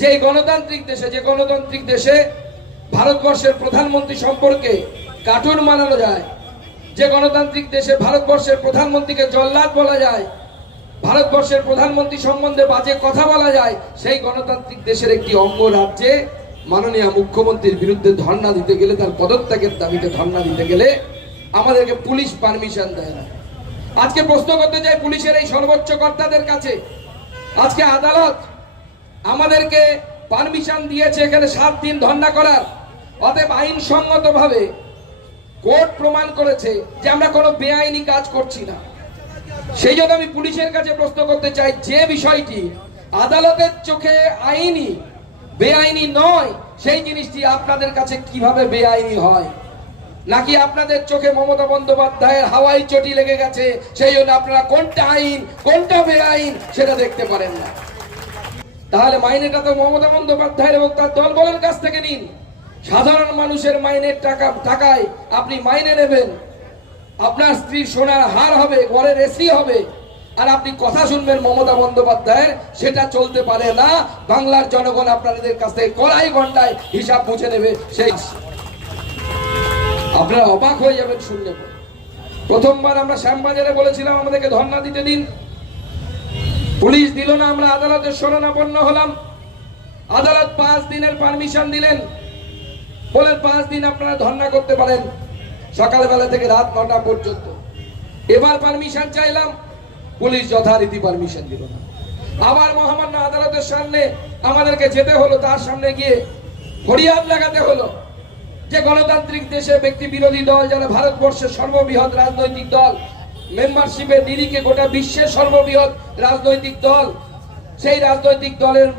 যে গণতান্ত্রিক দেশে, যে গণতান্ত্রিক দেশে ভারতবর্ষের প্রধানমন্ত্রী সম্পর্কে কার্টুন মানানো যায়, যে গণতান্ত্রিক দেশে ভারতবর্ষের প্রধানমন্ত্রীকে জল্লাদ বলা যায়, ভারতবর্ষের প্রধানমন্ত্রী সম্বন্ধে বাজে কথা বলা যায়, সেই গণতান্ত্রিক দেশের একটি অঙ্গ রাজ্যে মাননীয় মুখ্যমন্ত্রীর বিরুদ্ধে ধর্ণা দিতে গেলে, তার পদত্যাগের দাবিতে ধর্ণা দিতে গেলে আমাদেরকে পুলিশ পারমিশন দেয় না। আজকে প্রশ্ন করতে চাই পুলিশের এই সর্বোচ্চ কর্তাদের কাছে। আজকে আদালত আমাদেরকে পারমিশন দিয়েছে এখানে সাত দিন ধর্ণা করার। অতএব আইনসঙ্গত ভাবে কোর্ট প্রমাণ করেছে যে আমরা কোনো বেআইনি কাজ করছি না। সেই জন্য আমি পুলিশের কাছে প্রশ্ন করতে চাই, যে বিষয়টি আদালতের চোখে আইনি, বেআইনি নয়, সেই জিনিসটি আপনাদের কাছে কীভাবে বেআইনি হয়? নাকি আপনাদের চোখে মমতা বন্দ্যোপাধ্যায়ের হাওয়াই চটি লেগে গেছে, সেই জন্য আপনারা কোনটা আইন, কোনটা বেআইন, সেটা দেখতে পারেন না। তাহলে মাইনেটা তো মমতা বন্দ্যোপাধ্যায়ের এবং তার দল বলের কাছ থেকে নিন। সাধারণ মানুষের মাইনের টাকা টাকায় আপনি মাইনে নেবেন। আপনার স্ত্রীর সোনার হার হবে, ঘরের এসি হবে। আর আপনি কথা শুনবেন মমতা বন্দ্যোপাধ্যায়ের, সেটা চলতে পারে না। বাংলার জনগণ আপনাদের কাছ থেকে কড়াই ঘন্টায় হিসাব বুঝে নেবে, সেই আপনারা অবাক হয়ে যাবেন শুনলে। প্রথমবার আমরা শ্যামবাজারে বলেছিলাম, আমাদেরকে ধর্ণা দিতে দিন। পুলিশ দিল না আমরা আদালতের শরণাপন্ন হলাম। আদালত পাঁচ দিনের পারমিশন দিলেন। বলেন পাঁচ দিন আপনারা ধর্ণা করতে পারেন। সকালবেলা থেকে রাত নটা পর্যন্ত। এবার পারমিশন চাইলাম। পুলিশ যথারীতি পারমিশন দিল না। আবার মহামান্য আদালতের সামনে আমাদেরকে যেতে হলো, তার সামনে গিয়ে ফরিয়াদ লাগাতে হলো। যে গণতান্ত্রিক দেশে ব্যক্তি বিরোধী দল, যারা ভারতবর্ষের সর্ববৃহৎ রাজনৈতিক দল মেম্বারশিপের নিরিখে গোটা বিশ্বের সর্ববৃহৎ রাজনৈতিক দল, সেই রাজনৈতিক দলের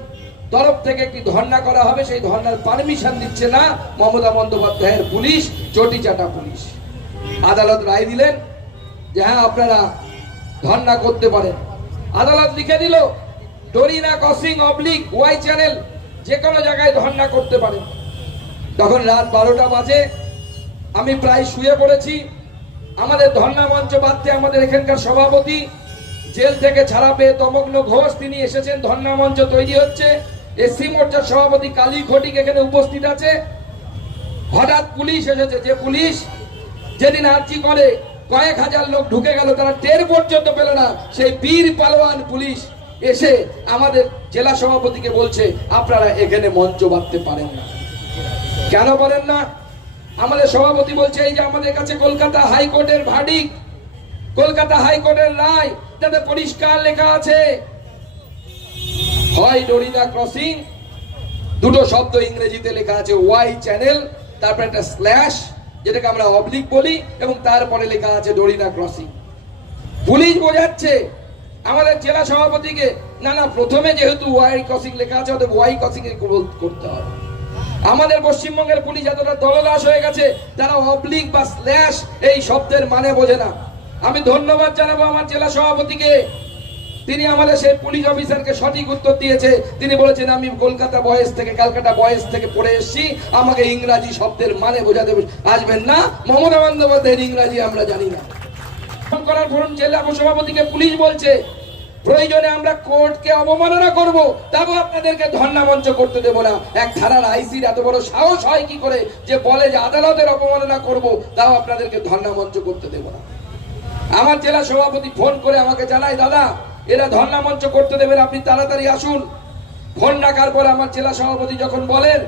তরফ থেকে একটি ধর্ণা করা হবে। সেই ধর্ণার পারমিশন দিচ্ছে না মমতা বন্দ্যোপাধ্যায়ের পুলিশ চটি চাটা পুলিশ। আদালত রায় দিলেন যে হ্যাঁ আপনারা ধর্ণা করতে পারেন। আদালত লিখে দিল, ডরিনা কসিং অবলিক ওয়াই চ্যানেল যে কোনো জায়গায় ধর্ণা করতে পারেন। তখন রাত বারোটা বাজে। আমি প্রায় শুয়ে পড়েছি। আমাদের ধর্ণা মঞ্চ বাদতে আমাদের এখানকার সভাপতি, জেল থেকে ছাড়া পেয়ে তমগ্ন ঘোষ, তিনি এসেছেন ধর্ণা মঞ্চ তৈরি হচ্ছে। এসসি মোর্চার সভাপতি কালী ঘটিক এখানে উপস্থিত আছে। হঠাৎ পুলিশ এসেছে, যে পুলিশ যেদিন আর্জি করে, কয়েক হাজার লোক ঢুকে গেল, তারা টের পর্যন্ত পেল না। সেই বীর পালোয়ান পুলিশ এসে আমাদের জেলা সভাপতিকে বলছে, আপনারা এখানে মঞ্চ বাঁধতে পারেন না। কেন পারেন না? আমাদের সভাপতি বলছে এই যে আমাদের কাছে কলকাতা হাইকোর্টের ভার্ডিক কলকাতা হাইকোর্টের রায়, তাতে পরিষ্কার লেখা আছে। হয় ডরিনা ক্রসিং, দুটো শব্দ ইংরেজিতে লেখা আছে ওয়াই চ্যানেল, তারপর একটা স্ল্যাশ, যেটাকে আমরা অবলিক বলি, এবং তারপরে লেখা আছে ডরিনা ক্রসিং। পুলিশ বোঝাচ্ছে আমাদের জেলা সভাপতিকে, না না, প্রথমে যেহেতু ওয়াই ক্রসিং লেখা আছে ওদের ওয়াই ক্রসিং করতে হবে। আমাদের পশ্চিমবঙ্গের পুলিশ এতটা দলদাস হয়ে গেছে, তারা অবলিক বা স্ল্যাশ এই শব্দের মানে বোঝে না। আমি ধন্যবাদ জানাব আমার জেলা সভাপতিকে। তিনি আমাদের সেই পুলিশ অফিসারকে সঠিক উত্তর দিয়েছে। তিনি বলেছেন, আমি কলকাতা বয়েস থেকে, ক্যালকাটা বয়েস থেকে পড়ে এসেছি। আমাকে ইংরাজি শব্দের মানে বোঝাতে আসবেন না। মমতা বন্দ্যোপাধ্যায়ের ইংরাজি আমরা জানি না। করার পর জেলা সভাপতিকে পুলিশ বলছে প্রয়োজনে আমরা কোর্টকে অবমাননা করব তাও আপনাদেরকে ধর্ণা মঞ্চ করতে দেব না। এক থানার আইসির এত বড় সাহস হয় কি করে যে বলে যে আদালতের অবমাননা করব, তাও আপনাদেরকে ধর্ণা মঞ্চ করতে দেব না। আমার জেলা সভাপতি ফোন করে আমাকে জানায়, দাদা, এরা ধর্ণা মঞ্চ করতে দেবেন আপনি তাড়াতাড়ি আসুন। ফোন ডাকার পর আমার জেলা সভাপতি যখন বলেন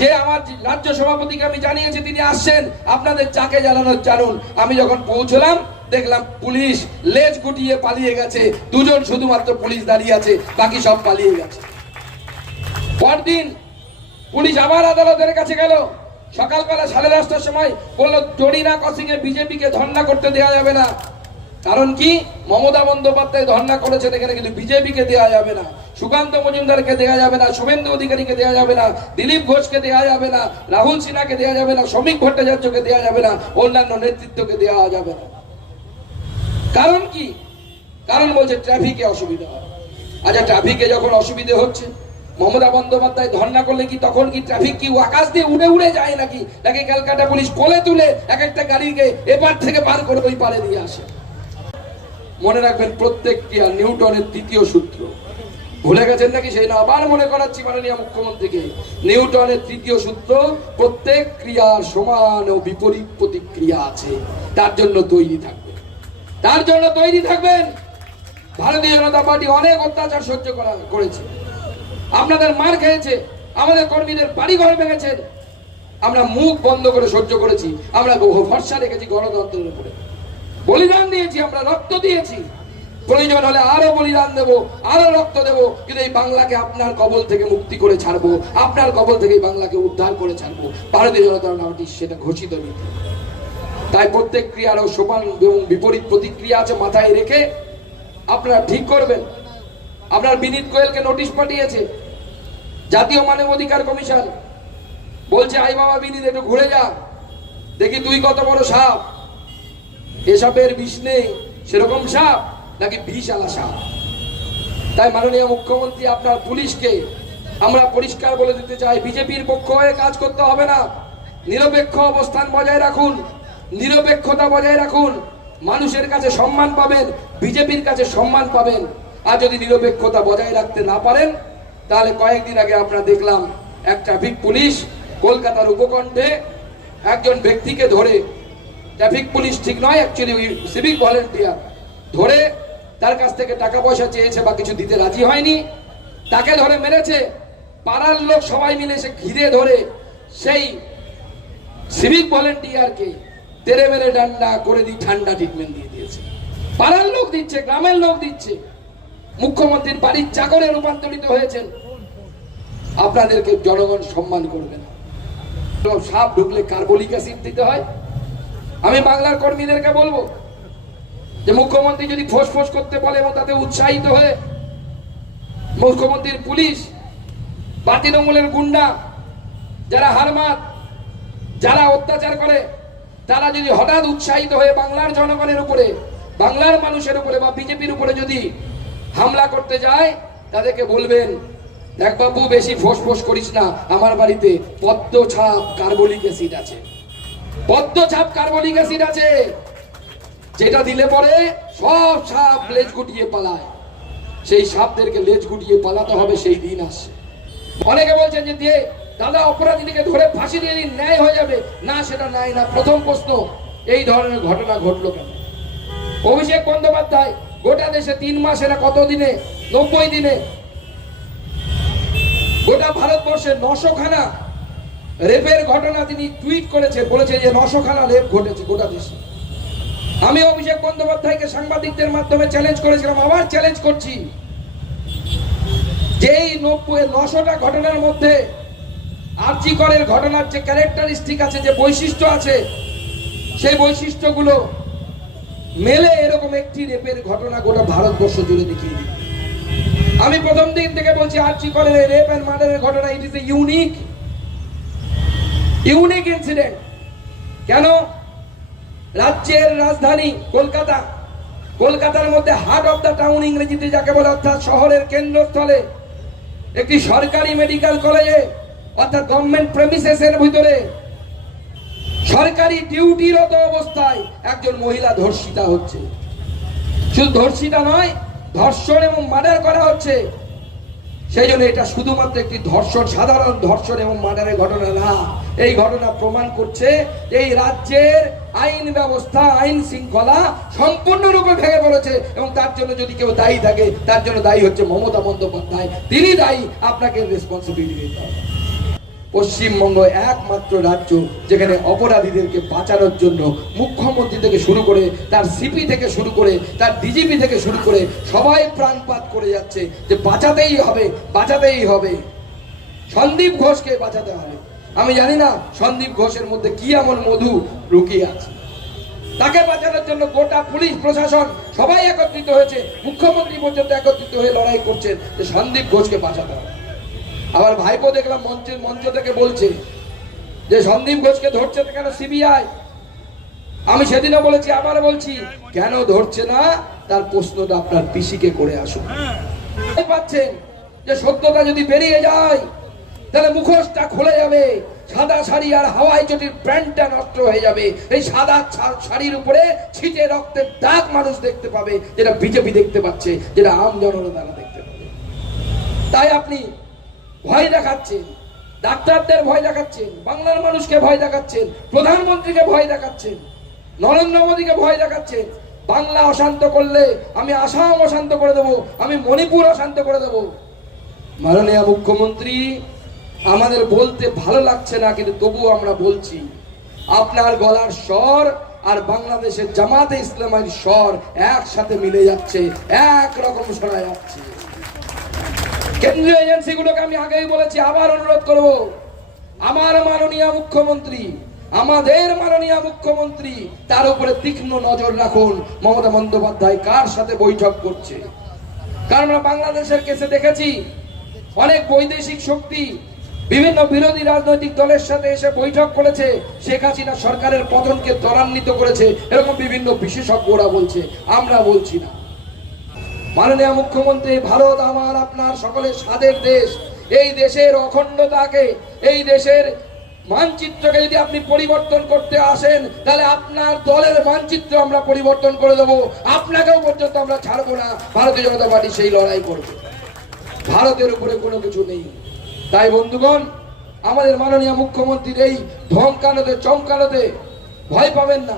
যে আমার রাজ্য সভাপতিকে আমি জানিয়েছি, তিনি আসছেন, আপনাদের চাকে জ্বালানোর জানুন। আমি যখন পৌঁছলাম দেখলাম পুলিশ লেজ গুটিয়ে পালিয়ে গেছে। দুজন শুধুমাত্র পুলিশ দাঁড়িয়ে আছে, বাকি সব পালিয়ে গেছে। পরদিন পুলিশ আবার আদালতের কাছে গেল। সকালবেলা সাড়ে দশটার সময় বলল জরিনা কসিং এ বিজেপিকে ধর্ণা করতে দেওয়া যাবে না। কারণ কি? মমতা বন্দ্যোপাধ্যায় ধর্ণা করেছেন এখানে, কিন্তু বিজেপিকে দেওয়া যাবে না। সুকান্ত মজুমদারকে দেওয়া যাবে না, শুভেন্দু অধিকারীকে দেওয়া যাবে না, দিলীপ ঘোষকে দেওয়া যাবে না, রাহুল সিনহাকে দেওয়া যাবে না, শ্রমিক ভট্টাচার্যকে দেওয়া যাবে না, অন্যান্য নেতৃত্বকে দেওয়া যাবে না। কারণ কি? কারণ বলছে ট্রাফিকে অসুবিধা হয়। আচ্ছা ট্রাফিকে যখন অসুবিধে হচ্ছে, মমতা বন্দ্যোপাধ্যায় ধর্না করলে কি তখন কি ট্রাফিক কি আকাশ দিয়ে উড়ে উড়ে যায় নাকি? নাকি ক্যালকাটা পুলিশ কোলে তুলে এক একটা গাড়িকে এপার থেকে পার করে ওই পারে নিয়ে আসে? মনে রাখবেন, প্রত্যেকটি আর নিউটনের তৃতীয় সূত্র। ভুলে গেছেন নাকি? সেই না, আবার মনে করাচ্ছি মাননীয় মুখ্যমন্ত্রীকে। নিউটনের তৃতীয় সূত্র, প্রত্যেক ক্রিয়ার সমান ও বিপরীত প্রতিক্রিয়া আছে। তার জন্য তৈরি থাকবে। তার জন্য তৈরি থাকবেন। ভারতীয় জনতা পার্টি অনেক অত্যাচার সহ্য করা করেছে। আপনাদের মার খেয়েছে, আমাদের কর্মীদের বাড়ি ঘর ভেঙেছেন। আমরা মুখ বন্ধ করে সহ্য করেছি, আমরা ভরসা রেখেছি গণতন্ত্রের উপরে। বলিদান দিয়েছি, আমরা রক্ত দিয়েছি। প্রয়োজন হলে আরও বলিদান দেব, আরও রক্ত দেব, কিন্তু এই বাংলাকে আপনার কবল থেকে মুক্তি করে ছাড়বো, আপনার কবল থেকে এই বাংলাকে উদ্ধার করে ছাড়বো। ভারতীয় জনতা পার্টি সেটা ঘোষিত নীতি তাই প্রত্যেক ক্রিয়ারও সমান এবং বিপরীত প্রতিক্রিয়া আছে মাথায় রেখে আপনারা ঠিক করবেন। আপনার বিনীত গোয়েলকে নোটিশ পাঠিয়েছে। জাতীয় মানব অধিকার কমিশন বলছে, আই বাবা বিনীত, একটু ঘুরে যা। দেখি তুই কত বড় সাপ। এসবের বিষ নেই। সেরকম সাপ নাকি বিষ আলা সাপ? তাই মাননীয় মুখ্যমন্ত্রী, আপনার পুলিশকে আমরা পরিষ্কার বলে দিতে চাই, বিজেপির পক্ষ হয়ে কাজ করতে হবে না। নিরপেক্ষ অবস্থান বজায় রাখুন। নিরপেক্ষতা বজায় রাখুন। মানুষের কাছে সম্মান পাবেন, বিজেপির কাছে সম্মান পাবেন। আর যদি নিরপেক্ষতা বজায় রাখতে না পারেন, তাহলে কয়েকদিন আগে আমরা দেখলাম এক ট্রাফিক পুলিশ কলকাতার উপকণ্ঠে একজন ব্যক্তিকে ধরে ট্রাফিক পুলিশ ঠিক নয় অ্যাকচুয়ালি সিভিক ভলেন্টিয়ার ধরে তার কাছ থেকে টাকা পয়সা চেয়েছে বা কিছু দিতে রাজি হয়নি। তাকে ধরে মেরেছে। পাড়ার লোক সবাই মিলে সে ঘিরে ধরে সেই সিভিক ভলেন্টিয়ারকে তেরে মেরে ডান্ডা করে দিয়ে ঠান্ডা ট্রিটমেন্ট দিয়ে দিয়েছে। পাড়ার লোক দিচ্ছে, গ্রামের লোক দিচ্ছে। মুখ্যমন্ত্রীর বাড়ির চাকরে রূপান্তরিত হয়েছেন। আপনাদেরকে জনগণ সম্মান করবে না। সাপ ঢুকলে কার্বলিক অ্যাসিড দিতে হয়। আমি বাংলার কর্মীদেরকে বলব যে মুখ্যমন্ত্রী যদি ফোঁস ফোঁস করতে বলে এবং তাতে উৎসাহিত হয়ে মুখ্যমন্ত্রীর পুলিশ বাতি তৃণমূলের গুন্ডা, যারা হারমাত যারা অত্যাচার করে তারা যদি হঠাৎ উৎসাহিত হয়ে বাংলার জনগণের উপরে, বাংলার মানুষের উপরে বা বিজেপির উপরে যদি হামলা করতে যায়, তাদেরকে বলবেন, দেখ বাবু, বেশি ফোঁস ফোঁস করিস না, আমার বাড়িতে পদ্ম ছাপ কার্বলিক অ্যাসিড আছে। পদ্ম ছাপ কার্বলিক অ্যাসিড আছে। যেটা দিলে পরে সব সাপ লেজ গুটিয়ে পালায়। সেই সাপদেরকে লেজ গুটিয়ে পালাতে হবে, সেই দিন আসছে। অনেকে বলছেন যে দিয়ে দাদা, অপরাধীদেরকে ধরে ফাঁসি দিয়ে দিন, ন্যায় হয়ে যাবে। না, সেটা ন্যায় না, প্রথম প্রশ্ন, এই ধরনের ঘটনা ঘটলো কেন? অভিষেক বন্দ্যোপাধ্যায়, গোটা দেশে তিন মাস, এরা কত দিনে নব্বই দিনে। গোটা ভারতবর্ষে নশো খানা রেপের ঘটনা তিনি টুইট করেছে, বলেছে যে নশো খানা রেপ ঘটেছে গোটা দেশে। আমি অভিষেক বন্দ্যোপাধ্যায়কে সাংবাদিকদের মাধ্যমে চ্যালেঞ্জ করেছিলাম, আবার চ্যালেঞ্জ করছি। যেই নব্বই, নশোটা ঘটনার মধ্যে আর্জি করের ঘটনার যে ক্যারেক্টারিস্টিক আছে, যে বৈশিষ্ট্য আছে, সেই বৈশিষ্ট্যগুলো মেলে এরকম একটি রেপের ঘটনা গোটা ভারতবর্ষ জুড়ে দেখিয়ে দিই আমি প্রথম দিন থেকে বলছি আর্জি করের রেপ অ্যান্ড মার্ডারের ঘটনা it is a unique unique incident কেন? রাজ্যের রাজধানী কলকাতা, কলকাতার মধ্যে হার্ট অফ দ্য টাউন ইংরেজিতে যাকে বলে অর্থাৎ শহরের কেন্দ্রস্থলে একটি সরকারি মেডিকেল কলেজে অর্থাৎ গভর্নমেন্ট প্রেমিসেসের ভিতরে সরকারি ডিউটিরত অবস্থায় একজন মহিলা ধর্ষিতা হচ্ছে। শুধু ধর্ষিতা নয়, ধর্ষণ এবং মার্ডার করা হচ্ছে। সেই জন্য এটা শুধুমাত্র একটি ধর্ষণ, সাধারণ ধর্ষণ এবং মার্ডারের ঘটনা না। এই ঘটনা প্রমাণ করছে এই রাজ্যের আইন ব্যবস্থা, আইন শৃঙ্খলা সম্পূর্ণরূপে ভেঙে পড়েছে এবং তার জন্য যদি কেউ দায়ী থাকে, তার জন্য দায়ী হচ্ছে মমতা বন্দ্যোপাধ্যায়। তিনি দায়ী, আপনাকে রেসপন্সিবিলিটি দিতে হবে। পশ্চিমবঙ্গ একমাত্র রাজ্য যেখানে অপরাধীদেরকে বাঁচানোর জন্য মুখ্যমন্ত্রী থেকে শুরু করে, তার সিপি থেকে শুরু করে, তার ডিজিপি থেকে শুরু করে সবাই প্রাণপাত করে যাচ্ছে যে বাঁচাতেই হবে বাঁচাতেই হবে। সন্দীপ ঘোষকে বাঁচাতে হবে। আমি জানি না সন্দীপ ঘোষের মধ্যে কি এমন মধু লুকিয়ে আছে। তাকে বাঁচানোর জন্য গোটা পুলিশ প্রশাসন সবাই একত্রিত হয়েছে, মুখ্যমন্ত্রী পর্যন্ত একত্রিত হয়ে লড়াই করছেন যে সন্দীপ ঘোষকে বাঁচাতে হবে। আবার ভাইপো দেখলাম মঞ্চের মঞ্চ থেকে বলছে যে সন্দীপ ঘোষকে ধরছে কেন সিবিআই? আমি সেদিনও বলেছি আবার বলছি কেন ধরছে না? তার প্রশ্নটা আপনার পিসিকে করে আসুন। বুঝতে পাচ্ছেন যে সত্যতা যদি বেরিয়ে যায় তাহলে মুখোশটা খুলে যাবে সাদা শাড়ি আর হাওয়াই চটির প্যান্টটা নষ্ট হয়ে যাবে। এই সাদা শাড়ির উপরে ছিটে রক্তের দাগ মানুষ দেখতে পাবে যেটা বিজেপি দেখতে পাচ্ছে যেটা আম জনতা দেখতে পাবে। তাই আপনি ভয় দেখাচ্ছেন, ডাক্তারদের ভয় দেখাচ্ছেন, বাংলার মানুষকে ভয় দেখাচ্ছেন, প্রধানমন্ত্রীকে ভয় দেখাচ্ছেন, নরেন্দ্র মোদীকে ভয় দেখাচ্ছেন। বাংলা অশান্ত করলে আমি আসাম অশান্ত করে দেব, আমি মণিপুর অশান্ত করে দেব। মাননীয় মুখ্যমন্ত্রী, আমাদের বলতে ভালো লাগছে না, কিন্তু তবুও আমরা বলছি, আপনার গলার স্বর আর বাংলাদেশের জামাতে ইসলামের স্বর একসাথে মিলে যাচ্ছে এক রকম শোনা যাচ্ছে। কেন্দ্রীয় এজেন্সিগুলোকে আমি আগেই বলেছি, আবার অনুরোধ করব। আমার মাননীয় মুখ্যমন্ত্রী, আমাদের মাননীয় মুখ্যমন্ত্রী, তার উপরে তীক্ষ্ণ নজর রাখুন। মমতা বন্দ্যোপাধ্যায় কার সাথে বৈঠক করছে? কারণ আমরা বাংলাদেশের কেসে দেখেছি, অনেক বৈদেশিক শক্তি বিভিন্ন বিরোধী রাজনৈতিক দলের সাথে এসে বৈঠক করেছে। শেখ হাসিনা সরকারের পতনকে ত্বরান্বিত করেছে। এরকম বিভিন্ন বিশেষজ্ঞরা বলছে, আমরা বলছি না। মাননীয় মুখ্যমন্ত্রী, ভারত আমার আপনার সকলের স্বাদের দেশ। এই দেশের অখণ্ডতাকে, এই দেশের মানচিত্রকে যদি আপনি পরিবর্তন করতে আসেন, তাহলে আপনার দলের মানচিত্র আমরা পরিবর্তন করে দেবো। আপনাকেও পর্যন্ত আমরা ছাড়বো না। ভারতীয় জনতা পার্টি সেই লড়াই করবে। ভারতের উপরে কোনো কিছু নেই। তাই বন্ধুগণ, আমাদের মাননীয় মুখ্যমন্ত্রীর এই ধমকানোতে, চমকানোতে ভয় পাবেন না।